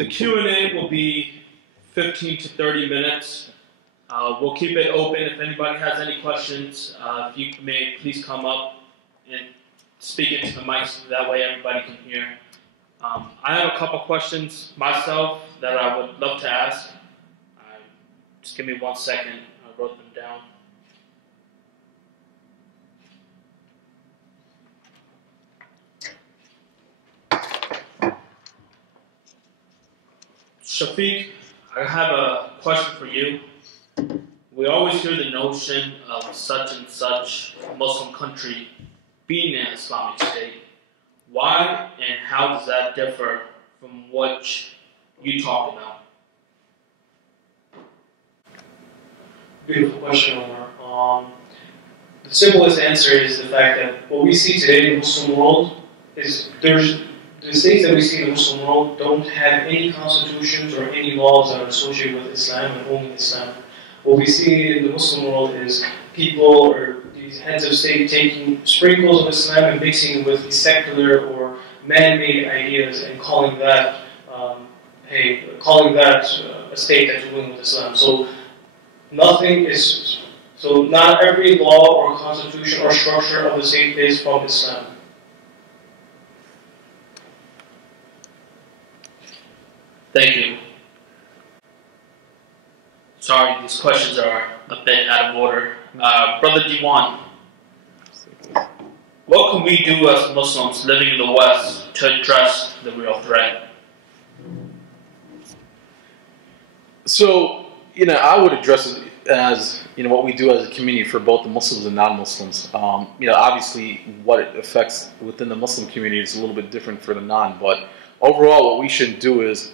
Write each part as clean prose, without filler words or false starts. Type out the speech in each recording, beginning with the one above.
The Q&A will be 15 to 30 minutes. We'll keep it open. If anybody has any questions, if you may please come up and speak into the mic so that way everybody can hear. I have a couple questions myself that I would love to ask. Just give me 1 second. I wrote them down. Shafiq, I have a question for you. We always hear the notion of such and such Muslim country being an Islamic State. Why and how does that differ from what you talked about? Beautiful question, Omar. The simplest answer is the fact that what we see today in the Muslim world is the states that we see in the Muslim world don't have any constitutions or any laws that are associated with Islam and only Islam. What we see in the Muslim world is people or these heads of state taking sprinkles of Islam and mixing it with secular or man-made ideas and calling that a state that's ruling with Islam. So not every law or constitution or structure of the state is from Islam. Thank you. Sorry, these questions are a bit out of order. Brother Diwan, what can we do as Muslims living in the West to address the real threat? So, I would address it as, what we do as a community for both the Muslims and non-Muslims. Obviously what it affects within the Muslim community is a little bit different for the non, but overall what we should do is,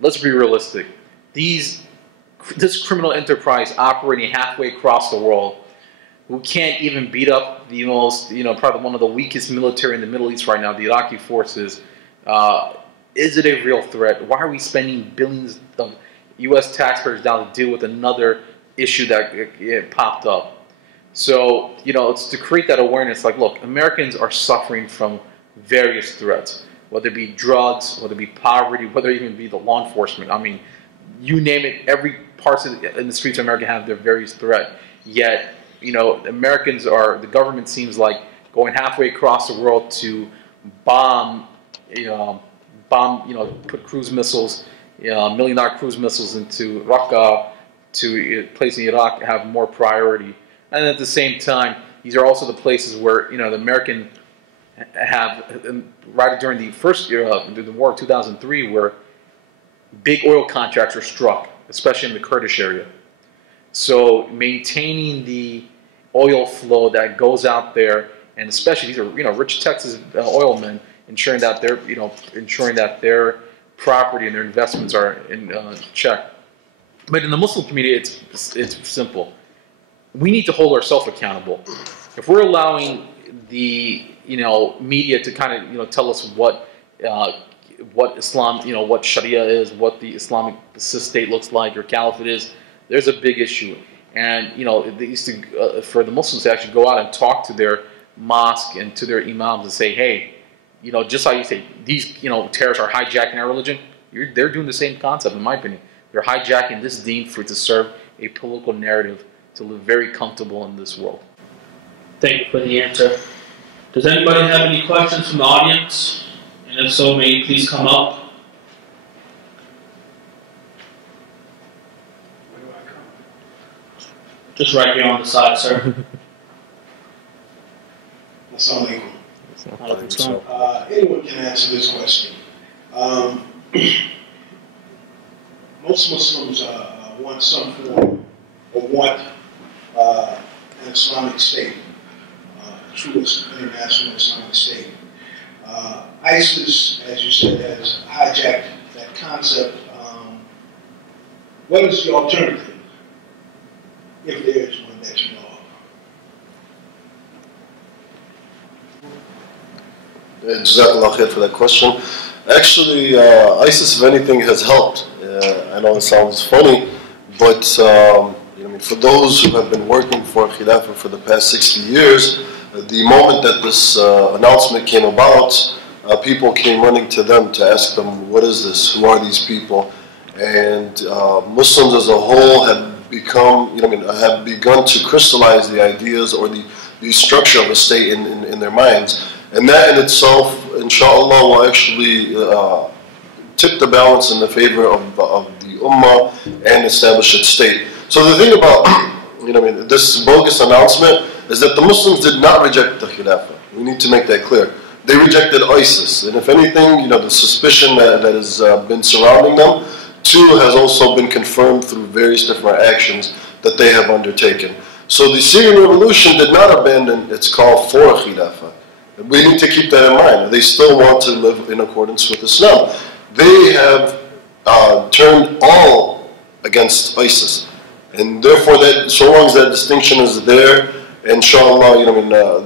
let's be realistic. This criminal enterprise operating halfway across the world, who can't even beat up the most, probably one of the weakest military in the Middle East right now, the Iraqi forces, is it a real threat? Why are we spending billions of U.S. taxpayers down to deal with another issue that popped up? So, it's to create that awareness, like, look, Americans are suffering from various threats, whether it be drugs, whether it be poverty, whether it even be the law enforcement. I mean, you name it, every part in the streets of America have their various threat. Yet, Americans the government seems like going halfway across the world to put cruise missiles, $1 million cruise missiles into Raqqa, to a place in Iraq, have more priority. And at the same time, these are also the places where, the American have, right during the first year of the war of 2003, where big oil contracts were struck, especially in the Kurdish area. So maintaining the oil flow that goes out there, and especially these are rich Texas oil men, ensuring that their property and their investments are in check. But in the Muslim community, it's simple. We need to hold ourselves accountable. If we're allowing the media to kind of tell us what Islam, what Sharia is, what the Islamic state looks like, or caliphate is, there's a big issue. And they used to, for the Muslims to actually go out and talk to their mosque and to their imams and say, hey, just like you say, these terrorists are hijacking our religion. They're doing the same concept, in my opinion. They're hijacking this deen to serve a political narrative to live very comfortable in this world. Thank you for the answer. Does anybody have any questions from the audience? And if so, may you please come up. Where do I come? Just right here on the side, sir. Assalamu alaikum. Anyone can answer this question. Most Muslims want some form, or want an Islamic state, a true international Islamic state. ISIS, as you said, has hijacked that concept. What is the alternative, if there is one that you know of? Jazakallah khair for that question. Actually, ISIS, if anything, has helped. I know it sounds funny, but for those who have been working for Khilafah for the past 60 years, the moment that this announcement came about, people came running to them to ask them, what is this? Who are these people? And Muslims as a whole have become, have begun to crystallize the ideas or the structure of a state in their minds. And that in itself, inshallah, will actually tip the balance in the favor of the ummah and establish its state. So the thing about, this bogus announcement is that the Muslims did not reject the Khilafah. We need to make that clear. They rejected ISIS. And if anything, the suspicion that has been surrounding them, too, has also been confirmed through various different actions that they have undertaken. So the Syrian revolution did not abandon its call for a Khilafah. We need to keep that in mind. They still want to live in accordance with Islam. They have turned all against ISIS. And therefore, that so long as that distinction is there, inshallah,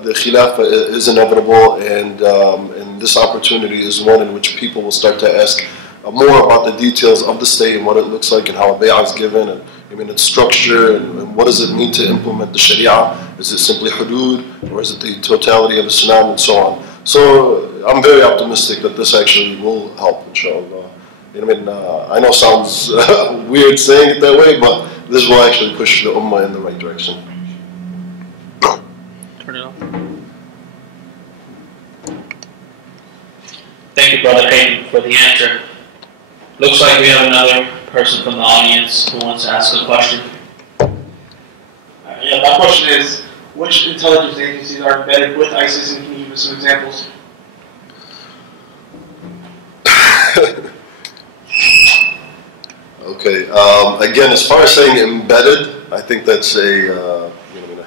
the Khilafah is inevitable, and this opportunity is one in which people will start to ask more about the details of the state and what it looks like and how a bay'ah is given, and its structure, and what does it mean to implement the Sharia. Is it simply hudud, or is it the totality of Islam, and so on. So I'm very optimistic that this actually will help, inshallah. I know it sounds weird saying it that way, but this will actually push the ummah in the right direction. Turn it off. Thank you, Brother Hayden, for the answer. Looks like we have another person from the audience who wants to ask a question. Yeah, my question is, which intelligence agencies are embedded with ISIS, and can you give us some examples? Okay. Again, as far as saying embedded, I think that's a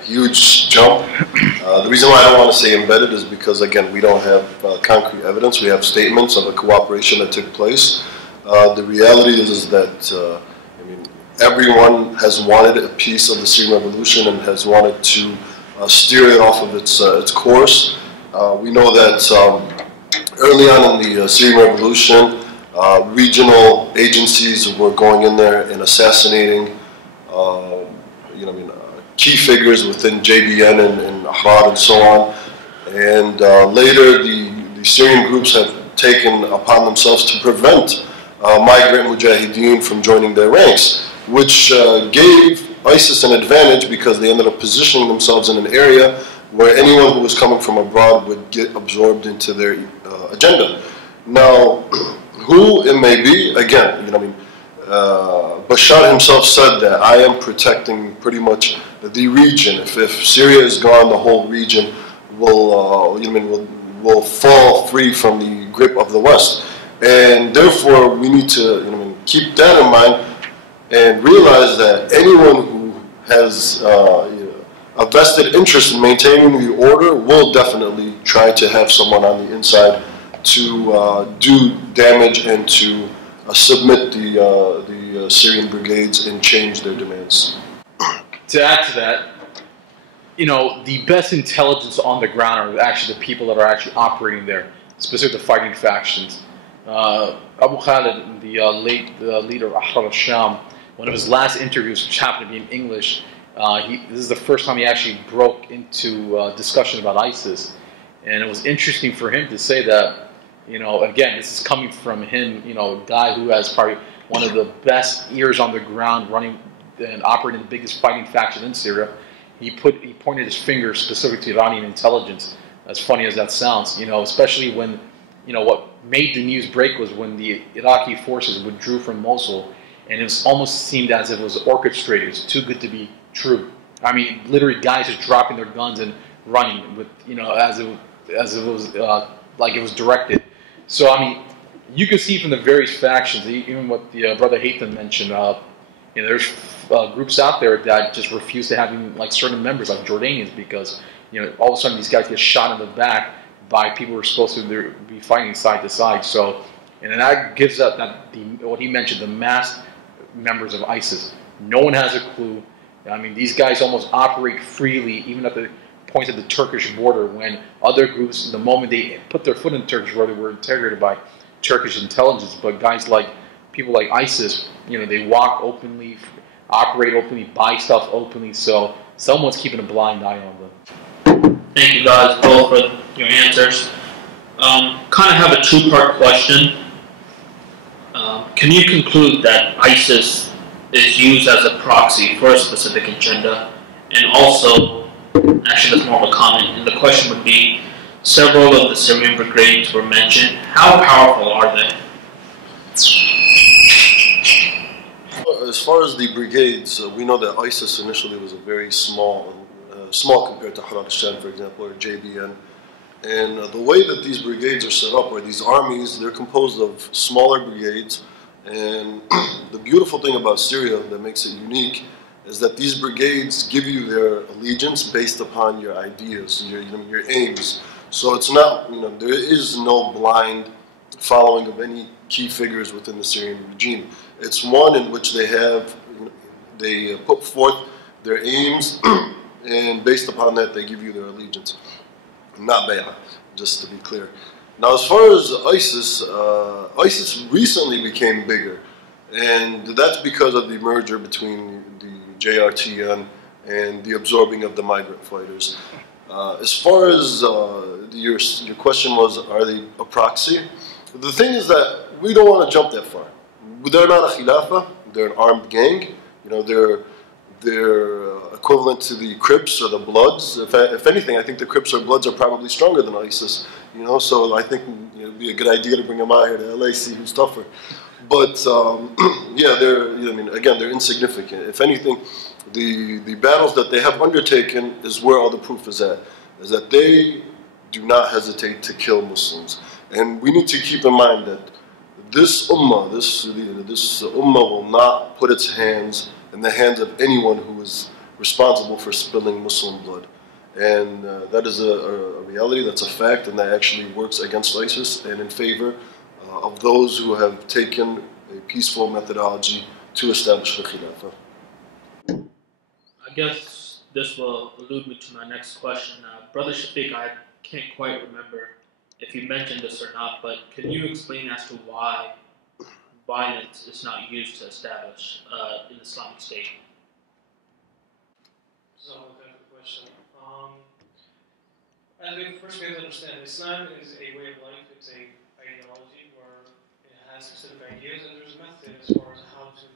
huge jump. The reason why I don't want to say embedded is because, again, we don't have concrete evidence. We have statements of a cooperation that took place. The reality is that everyone has wanted a piece of the Syrian revolution and has wanted to steer it off of its course. We know that early on in the Syrian revolution, regional agencies were going in there and assassinating, key figures within JBN and Ahrar and so on. And later, the Syrian groups have taken upon themselves to prevent migrant mujahideen from joining their ranks, which gave ISIS an advantage because they ended up positioning themselves in an area where anyone who was coming from abroad would get absorbed into their agenda. Now, who it may be, again, Bashar himself said that I am protecting pretty much the region. If Syria is gone, the whole region will fall free from the grip of the West. And therefore, we need to keep that in mind and realize that anyone who has a vested interest in maintaining the order will definitely try to have someone on the inside to do damage and to submit the Syrian brigades and change their demands. To add to that, the best intelligence on the ground are actually the people that are actually operating there, specifically the fighting factions. Abu Khalid, the late leader of Ahrar al-Sham, one of his last interviews, which happened to be in English, this is the first time he actually broke into discussion about ISIS. And it was interesting for him to say that, again, this is coming from him, a guy who has probably one of the best ears on the ground running and operating the biggest fighting faction in Syria. He pointed his finger specifically to Iranian intelligence, as funny as that sounds, especially when, what made the news break was when the Iraqi forces withdrew from Mosul, and it almost seemed as if it was orchestrated. It was too good to be true. I mean, literally guys just dropping their guns and running with, as it was like it was directed. So, I mean, you can see from the various factions, even what the brother Haytham mentioned, there's groups out there that just refuse to have even, like, certain members, like Jordanians, because, all of a sudden these guys get shot in the back by people who are supposed to be fighting side to side. So, and that gives up what he mentioned, the masked members of ISIS. No one has a clue. I mean, these guys almost operate freely, even at the point of the Turkish border, when other groups, the moment they put their foot in the Turkish border, were interrogated by Turkish intelligence. But guys people like ISIS, they walk openly, operate openly, buy stuff openly. So someone's keeping a blind eye on them. Thank you guys both for your answers. Kind of have a two-part question. Can you conclude that ISIS is used as a proxy for a specific agenda? And also, actually that's more of a comment, and the question would be, several of the Syrian brigades were mentioned. How powerful are they? As far as the brigades, we know that ISIS initially was a very small compared to Harar al-Sham, for example, or JBN. And the way that these brigades are set up, or these armies, they're composed of smaller brigades. And the beautiful thing about Syria that makes it unique is that these brigades give you their allegiance based upon your ideas, your aims. So it's not, there is no blind following of any key figures within the Syrian regime. It's one in which they put forth their aims, and based upon that, they give you their allegiance. Not bay'ah, just to be clear. Now, as far as ISIS, ISIS recently became bigger, and that's because of the merger between the JRTN and the absorbing of the migrant fighters. As far as your question was, are they a proxy? The thing is that we don't want to jump that far. They're not a khilafah, they're an armed gang. They're equivalent to the Crips or the Bloods. If anything, I think the Crips or Bloods are probably stronger than ISIS. So I think it'd be a good idea to bring them out here to LA, see who's tougher. But yeah, they're insignificant. If anything, the battles that they have undertaken is where all the proof is at. Is that they do not hesitate to kill Muslims, and we need to keep in mind that this ummah will not put its hands in the hands of anyone who is responsible for spilling Muslim blood. And that is a reality, that's a fact, and that actually works against ISIS and in favor of those who have taken a peaceful methodology to establish the Khilafah. I guess this will allude me to my next question. Brother Shafiq, I can't quite remember if you mentioned this or not, but can you explain as to why violence is not used to establish an Islamic State? So, kind of question. First we have to understand, Islam is a way of life, it's an ideology where it has specific ideas, and there's a method as far as how to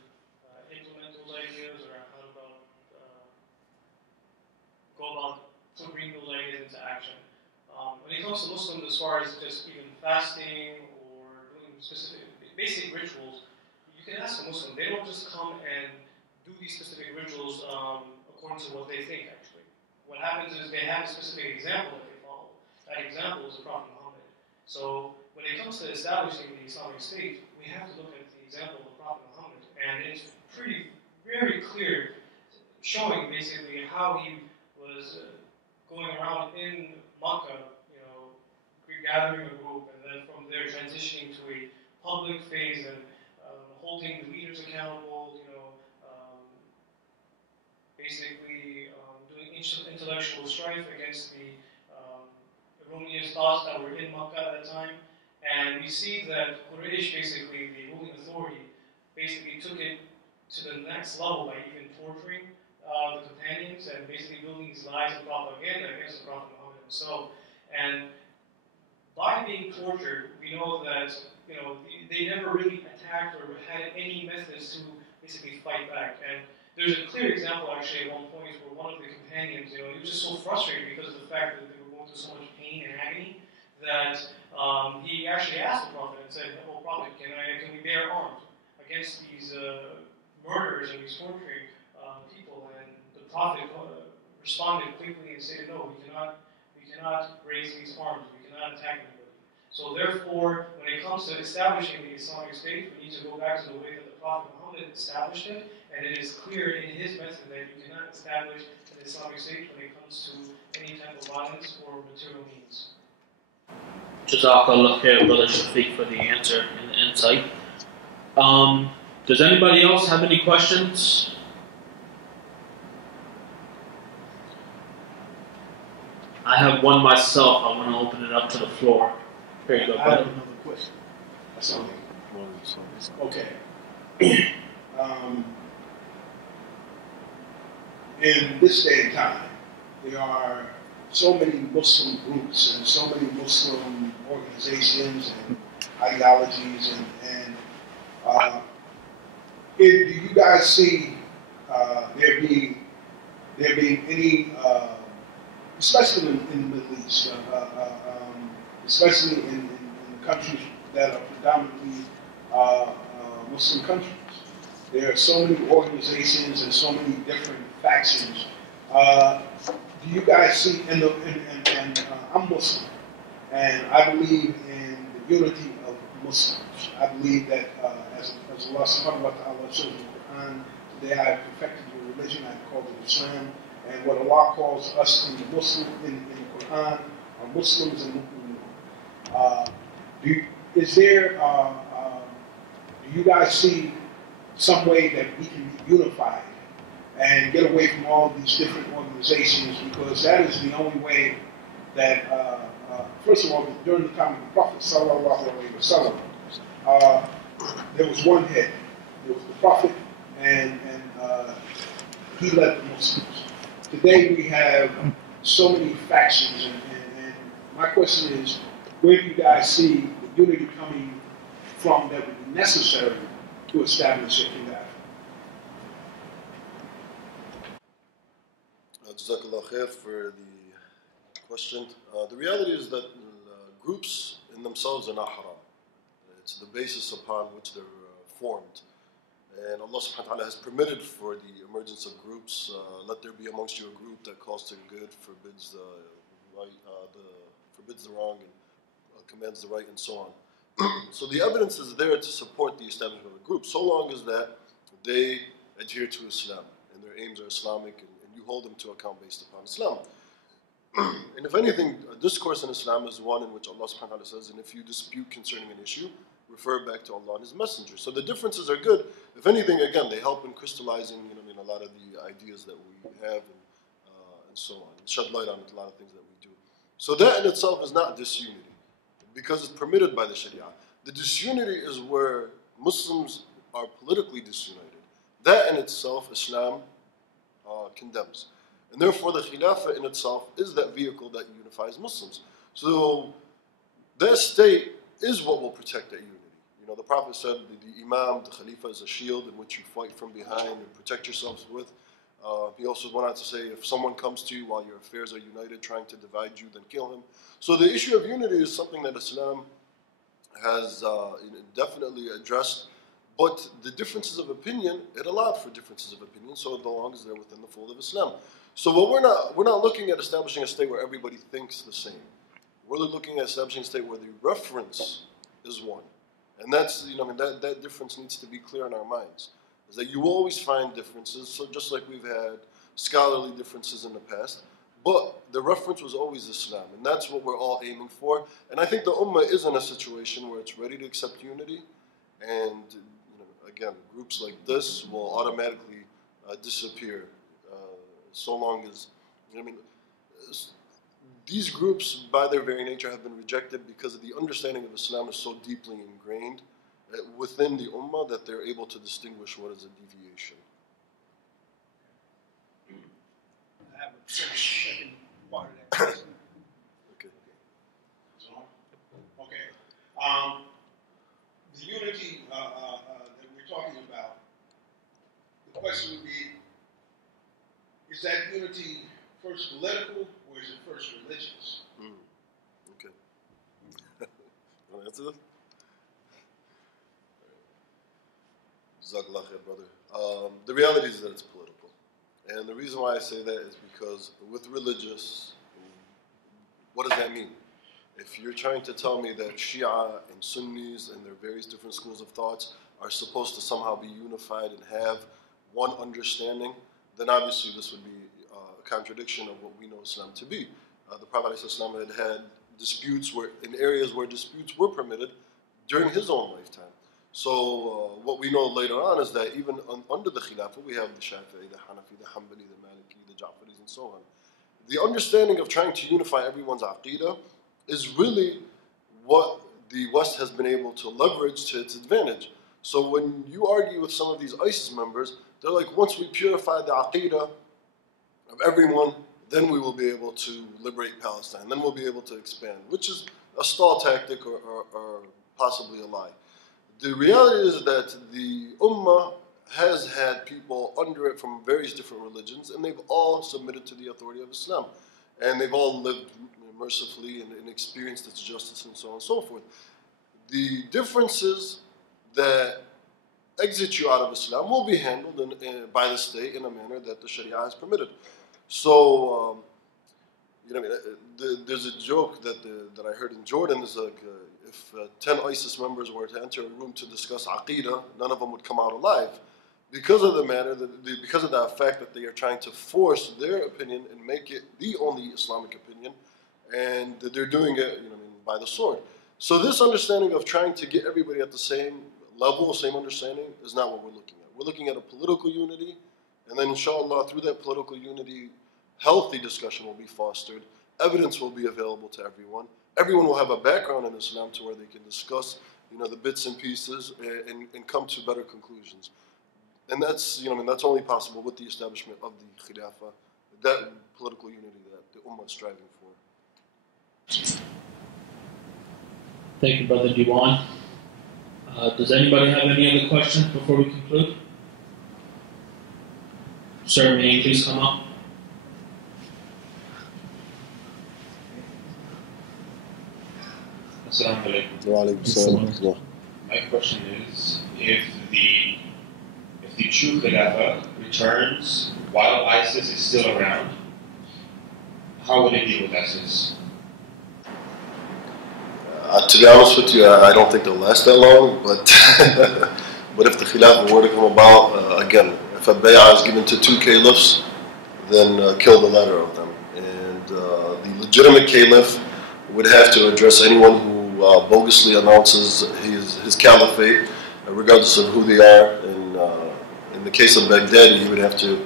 implement those ideas, or how to go about to bring those ideas into action. When it comes to Muslims, as far as just even fasting or doing specific basic rituals, you can ask a Muslim. They don't just come and do these specific rituals according to what they think, actually. What happens is they have a specific example that they follow. That example is the Prophet Muhammad. So when it comes to establishing the Islamic State, we have to look at the example of the Prophet Muhammad. And it's very clear, showing basically how he was going around in Makkah, gathering a group, and then from there transitioning to a public phase and holding the leaders accountable, basically doing intellectual strife against the erroneous thoughts that were in Makkah at that time. And we see that Quraysh, basically the ruling authority, basically took it to the next level by even torturing the companions and basically building these lies and propaganda against the Prophet Muhammad himself. And by being tortured, we know that they never really attacked or had any methods to basically fight back. And there's a clear example actually at one point where one of the companions, he was just so frustrated because of the fact that they were going through so much pain and agony that he actually asked the Prophet and said, "Oh Prophet, can we bear arms against these murderers and these torturing people?" And the Prophet responded quickly and said, "No, we cannot raise these arms. We cannot attack anybody." So therefore, when it comes to establishing the Islamic State, we need to go back to the way that the Prophet Muhammad established it, and it is clear in his method that you cannot establish an Islamic State when it comes to any type of violence or material means. Jazakallah khair, Brother Shafiq, for the answer and the insight. Does anybody else have any questions? I have one myself. I want to open it up to the floor. Here you go, I brother. have another question. Okay. In this day and time, there are so many Muslim groups and so many Muslim organizations and ideologies, do you guys see there being any, especially in the Middle East, especially in countries that are predominantly Muslim countries? There are so many organizations and so many different factions. Do you guys see, and I'm Muslim, and I believe in the unity of Muslims. I believe that as Allah subhanahu wa ta'ala says in the Quran, today I have perfected your religion, I have called it Islam, and what Allah calls us in the Quran are Muslims and Muslims. Do you guys see some way that we can be unified and get away from all of these different organizations, because that is the only way that, first of all, during the time of the Prophet sallallahu alaihi wasallam, there was one head. There was the Prophet, and he led the Muslims. Today we have so many factions, and my question is, where do you guys see the unity coming from that would be necessary to establish a khilafah? Jazakallah khair for the question. The reality is that groups in themselves are not haram. It's the basis upon which they're formed. And Allah subhanahu wa ta'ala has permitted for the emergence of groups. Let there be amongst you a group that calls to good, forbids the wrong, and commands the right, and so on. So the evidence is there to support the establishment of a group, so long as that they adhere to Islam and their aims are Islamic, and you hold them to account based upon Islam. And if anything, a discourse in Islam is one in which Allah subhanahu wa ta'ala says, and if you dispute concerning an issue, refer back to Allah and His Messenger. So the differences are good. If anything, again, they help in crystallizing, a lot of the ideas that we have, and so on, and shed light on a lot of things that we do. So that in itself is not disunity, because it's permitted by the Sharia. The disunity is where Muslims are politically disunited. That in itself, Islam condemns. And therefore, the Khilafah in itself is that vehicle that unifies Muslims. So that state is what will protect that unity. The Prophet said the Imam, the Khalifa, is a shield in which you fight from behind and protect yourselves with. He also went on to say, if someone comes to you while your affairs are united, trying to divide you, then kill him. So the issue of unity is something that Islam has definitely addressed. But the differences of opinion, it allowed for differences of opinion, so long as they're within the fold of Islam. So what we're not looking at establishing a state where everybody thinks the same. We're looking at establishing a state where the reference is one. And that's, that difference needs to be clear in our minds. Is that you always find differences, so just like we've had scholarly differences in the past, but the reference was always Islam, and that's what we're all aiming for. And I think the Ummah is in a situation where it's ready to accept unity, and again, groups like this will automatically disappear, so long as, these groups, by their very nature, have been rejected because of the understanding of Islam is so deeply ingrained within the Ummah that they're able to distinguish what is a deviation. I have a second part of that question. Okay. Okay. The unity that we're talking about, the question would be, is that unity first political or is it first religious? Okay. Want to answer this? Jazakallah khair, brother. The reality is that it's political. And the reason why I say that is because with religious, what does that mean? If you're trying to tell me that Shia and Sunnis and their various different schools of thoughts are supposed to somehow be unified and have one understanding, then obviously this would be a contradiction of what we know Islam to be. The Prophet ﷺ had disputes in areas where disputes were permitted during his own lifetime. So what we know later on is that even under the Khilafah, we have the Shafi'i, the Hanafi, the Hanbali, the Maliki, the Ja'faris, and so on. The understanding of trying to unify everyone's aqidah is really what the West has been able to leverage to its advantage. So when you argue with some of these ISIS members, they're like, once we purify the aqidah of everyone, then we will be able to liberate Palestine. Then we'll be able to expand, which is a stall tactic or possibly a lie. The reality is that the Ummah has had people under it from various different religions, and they've all submitted to the authority of Islam. And they've all lived mercifully and experienced its justice and so on and so forth. The differences that exit you out of Islam will be handled by the state in a manner that the Sharia has permitted. So, there's a joke that I heard in Jordan. Is like, if 10 ISIS members were to enter a room to discuss Aqidah, none of them would come out alive. Because of the matter, because of the fact that they are trying to force their opinion and make it the only Islamic opinion, and they're doing it, by the sword. So this understanding of trying to get everybody at the same level, same understanding, is not what we're looking at. We're looking at a political unity, and then inshallah, through that political unity, healthy discussion will be fostered, evidence will be available to everyone. Everyone will have a background in Islam to where they can discuss, the bits and pieces and come to better conclusions. And that's, that's only possible with the establishment of the Khilafah, that political unity that the Ummah is striving for. Thank you, Brother Diwan. Does anybody have any other questions before we conclude? Sir, may you please come up? Assalamu alaikum. My question is, if the true Khilafah returns while ISIS is still around, how would it deal with ISIS? To be honest with you, I don't think they'll last that long, but but if the Khilafah were to come about, again, if a bay'ah is given to 2 caliphs, then kill the latter of them. And the legitimate caliph would have to address anyone who bogusly announces his caliphate, regardless of who they are. And in the case of Baghdadi, he would have to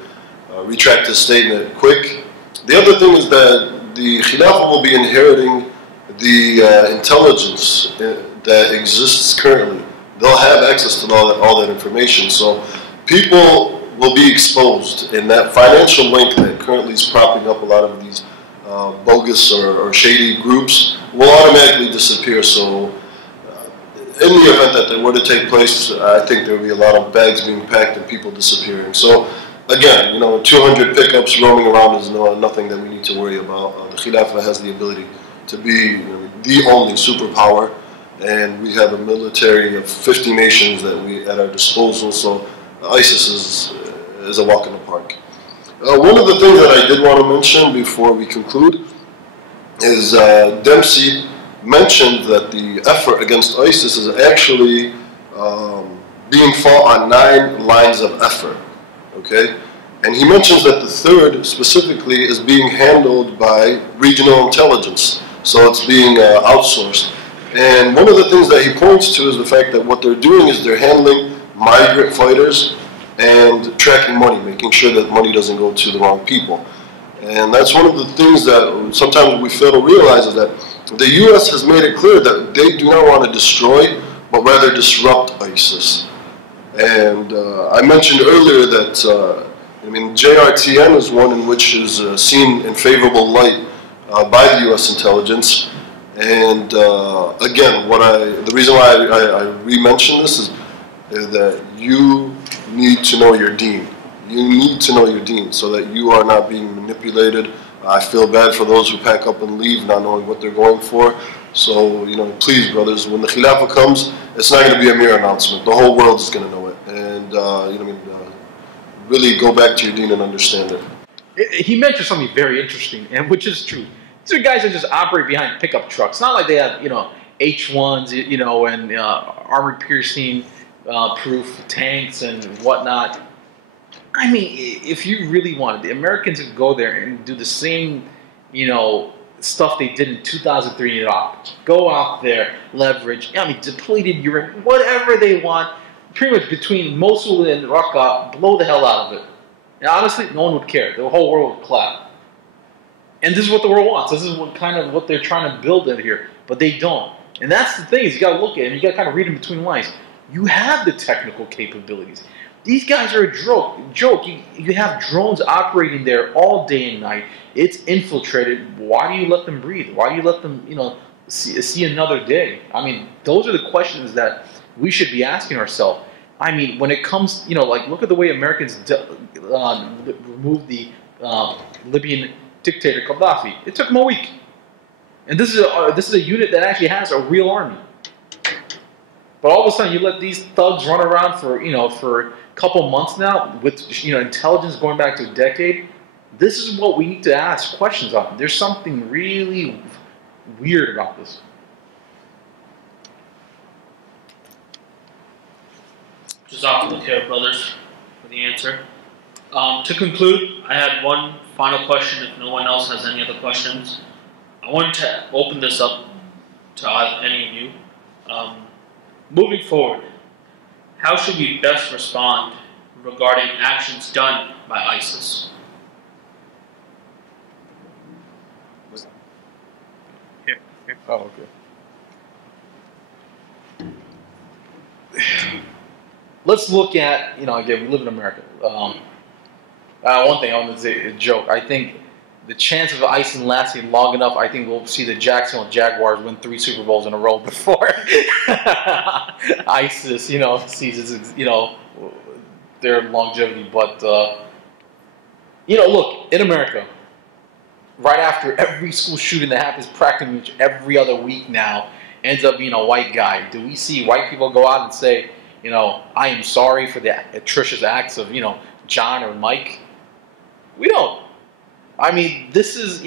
retract his statement quick. The other thing is that the Khilafah will be inheriting the intelligence that exists currently. They'll have access to all that information. So people will be exposed, and that financial link that currently is propping up a lot of these bogus or shady groups will automatically disappear. So in the event that they were to take place, I think there will be a lot of bags being packed and people disappearing. So again, 200 pickups roaming around is nothing that we need to worry about. The Khilafah has the ability to be the only superpower, and we have a military of 50 nations that we at our disposal. So ISIS is a walk in the park. One of the things that I did want to mention before we conclude is Dempsey mentioned that the effort against ISIS is actually being fought on 9 lines of effort. Okay, and he mentions that the third specifically is being handled by regional intelligence. So it's being outsourced. And one of the things that he points to is the fact that what they're doing is they're handling migrant fighters and tracking money, making sure that money doesn't go to the wrong people. And that's one of the things that sometimes we fail to realize, is that the U.S. has made it clear that they do not want to destroy, but rather disrupt ISIS. And I mentioned earlier that, JRTN is one in which is seen in favorable light by the U.S. intelligence. And again, the reason why I re-mention this is that you need to know your deen. You need to know your deen so that you are not being manipulated. I feel bad for those who pack up and leave not knowing what they're going for. So, please, brothers, when the Khilafah comes, it's not going to be a mere announcement. The whole world is going to know it. And, really go back to your deen and understand it. He mentioned something very interesting, and which is true. These are guys that just operate behind pickup trucks. Not like they have, H1s, and armor-piercing proof tanks and whatnot. I mean, if you really wanted, the Americans could go there and do the same, stuff they did in 2003 in Iraq. Go out there, leverage, depleted uranium, whatever they want. Pretty much between Mosul and Raqqa, blow the hell out of it. And honestly, no one would care. The whole world would clap. And this is what the world wants. This is what they're trying to build in here. But they don't. And that's the thing, is you got to look at it, and you got to kind of read in between lines. You have the technical capabilities. These guys are a joke. You have drones operating there all day and night. It's infiltrated. Why do you let them breathe? Why do you let them, see another day? I mean, those are the questions that we should be asking ourselves. I mean, when it comes, like, look at the way Americans removed the Libyan dictator Gaddafi. It took them a week. And this is a unit that actually has a real army. But all of a sudden, you let these thugs run around for a couple months now with intelligence going back to a decade. This is what we need to ask questions on. There's something really weird about this. Jazakallah khair, brothers, for the answer. To conclude, I had one final question. If no one else has any other questions, I wanted to open this up to any of you. Moving forward, how should we best respond regarding actions done by ISIS? Here. Oh, okay. Let's look at, again, we live in America. One thing I want to say, a joke. I think the chance of ISIS lasting long enough, I think we'll see the Jacksonville Jaguars win 3 Super Bowls in a row before ISIS, sees their longevity. But, look, in America, right after every school shooting that happens practically every other week now ends up being a white guy, do we see white people go out and say, I am sorry for the atrocious acts of, John or Mike? We don't. I mean, this is,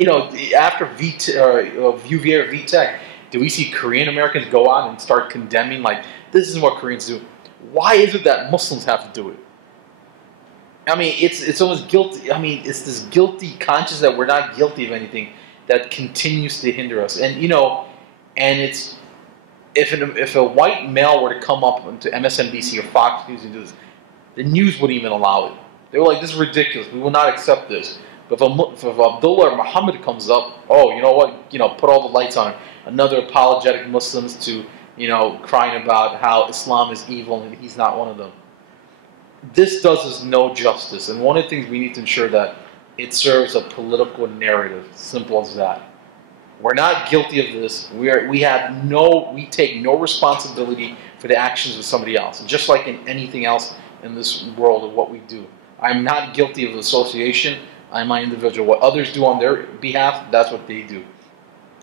after UVA or VTech, do we see Korean Americans go out and start condemning, like, this is what Koreans do? Why is it that Muslims have to do it? I mean, it's almost guilty. I mean, it's this guilty conscience that we're not guilty of anything that continues to hinder us. And, and it's, if a white male were to come up into MSNBC or Fox News and do this, the news wouldn't even allow it. They were like, this is ridiculous. We will not accept this. But if Abdullah or Muhammad comes up, oh, you know what? Put all the lights on him. Another apologetic Muslims to, crying about how Islam is evil and he's not one of them. This does us no justice. And one of the things we need to ensure that it serves a political narrative. Simple as that. We're not guilty of this. We take no responsibility for the actions of somebody else. And just like in anything else in this world of what we do. I'm not guilty of association. I'm my individual. What others do on their behalf, that's what they do.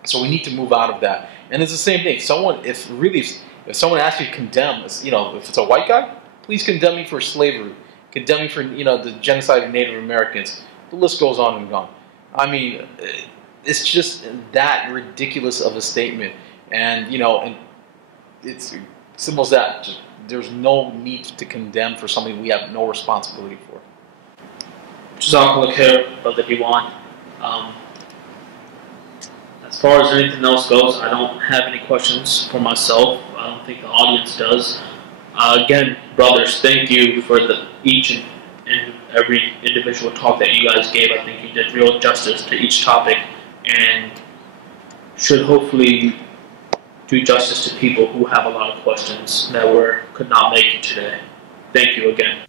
So we need to move out of that. And it's the same thing. If someone asks you to condemn, if it's a white guy, please condemn me for slavery. Condemn me for the genocide of Native Americans. The list goes on and on. I mean, it's just that ridiculous of a statement. And and it's simple as that. There's no need to condemn for something we have no responsibility for. Jazakallah khair, Brother Diwan. As far as anything else goes, I don't have any questions for myself. I don't think the audience does. Again, brothers, thank you for each and every individual talk that you guys gave. I think you did real justice to each topic and should hopefully do justice to people who have a lot of questions that could not make it today. Thank you again.